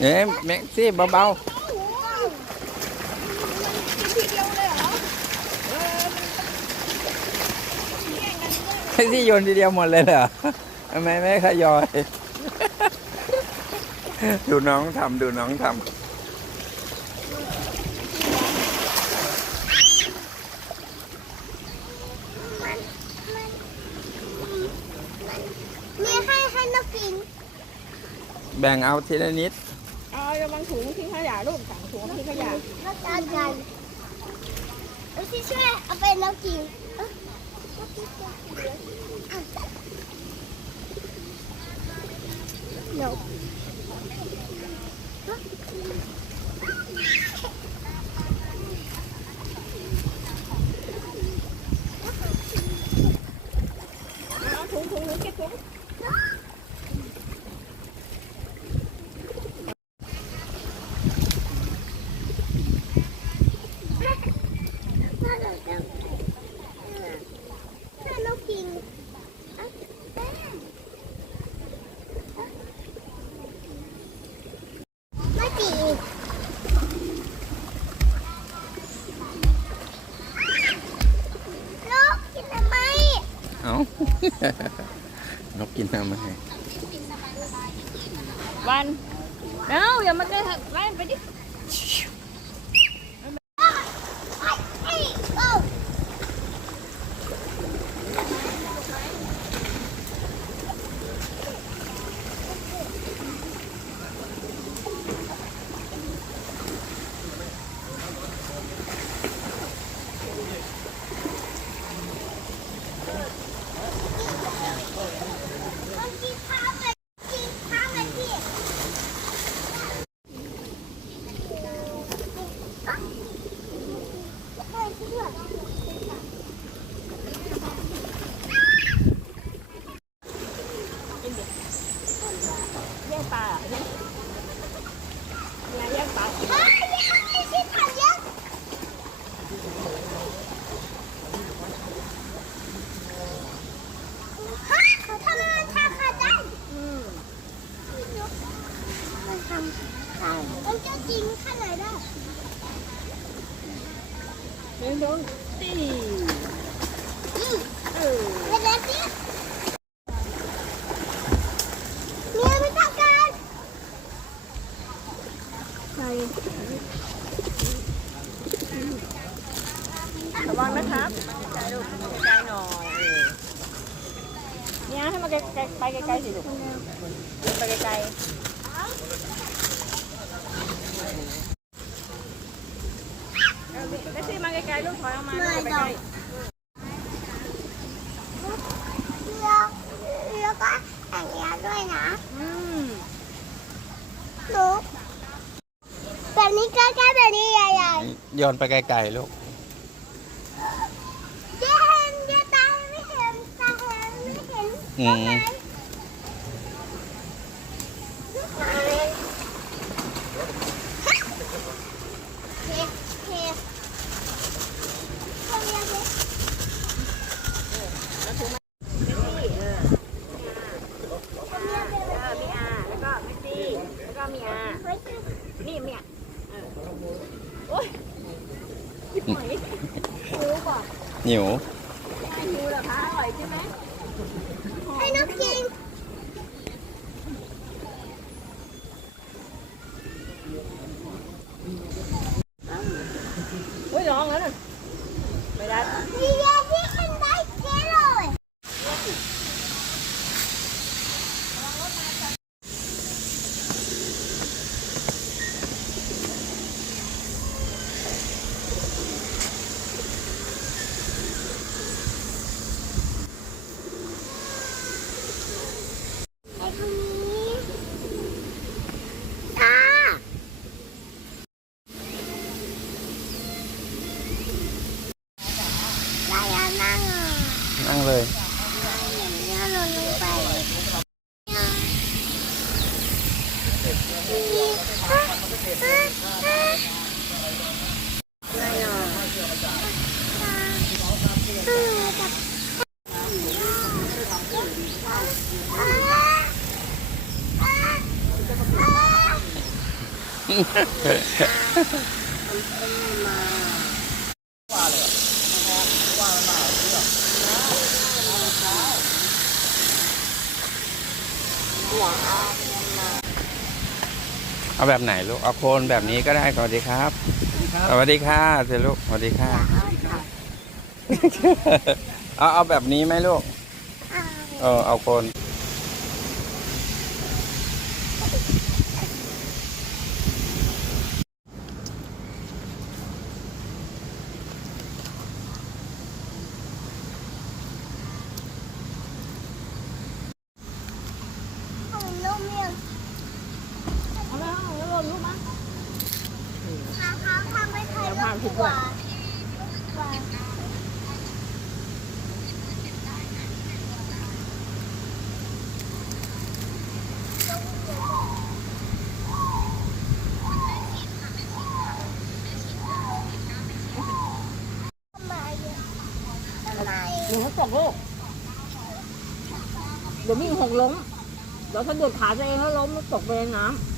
เอ๊ะแม็กซี่เบาๆแม็กซี่โยนทีเดียวหมดเลยเหรอทำไมไม่ขยอย ดูน้องทำดูน้องทำมีให้ให้นกกิน แบ่งเอาทีละนิด เอาระวังถุงทิ้งขยะลูกถังถุงทิ้งขยะนกกันกันเอาที่ช่วยเอาไปนกกินเอ้าเดี๋ยวนเอาถุงถุงถุงเก็บถุงานกกินทำไมวันเอ้าอย่ามาใกล้ไล่ไปดิ เอ้ยโอ้ มันกินข้าวไปกินข้าวไปพี่ไปช่วย แย่งปลาเหรอเนี่ยเนี่ยแย่งปลาเฮ้ยยังไม่ใช่ถังยักษ์ฮะเขาทำไมมันทำขาดได้อืมมันทำได้มันจะจริงขนาดได้หนึ่งถุงตีอืมเออ เดี๋ยวนะสิเมียไม่ต้องการ ใส่ ระวังนะครับไกลๆลูกไกลๆหน่อยเออเนี่ยให้มาไกลๆไปไกลๆสิลูกเดินไปไกลๆเอาดิแท็กซี่มาไกลๆลูกถอยออกมาลูกไปไกลแล้วแล้วก็แต่งงานด้วยนะๆอืมหนูแบบนี้ใกล้ๆแบบนี้ใหญ่โยนไปไกลๆลูก เห็น อืม เฮ้เฮ้เขาเรียกเฮ้ อ่ามีอาแล้วก็แม็กซี่แล้วก็มีอานี่เมียเออโอ้ยหอยหิวก่อน หิว หิวเหรอคะอร่อยใช่ไหม ให้นกกิน อุ้ยร้องแล้วน่ะไม่ได้ มีเยอะที่กินได้เจ๊เลย ไปทางนี้ตาลายานั่งอะ นั่งเลย เนี่ยหล่นลงไปเนี่ยมีฮะฮะฮะไม่หรอกตา เออจับอ่าอ่าเอาแบบไหนลูก เอาโคนแบบนี้ก็ได้สวัสดีครับ สวัสดีค่ะเจ้ลูกสวัสดีค่ะ เอาเอาแบบนี้ไหมลูก เออเอาโคน ของลูกเมีย เอาแล้วเอาแล้วลูกมั้ง ขาเขาทำไม่ เคยเดี๋ยวพาคิดด้วยหนูตกลูกเดี๋ยวมีหกล้มเดี๋ยวถ้าเดือดขาตัวเองแล้วล้มตกไปในน้ำ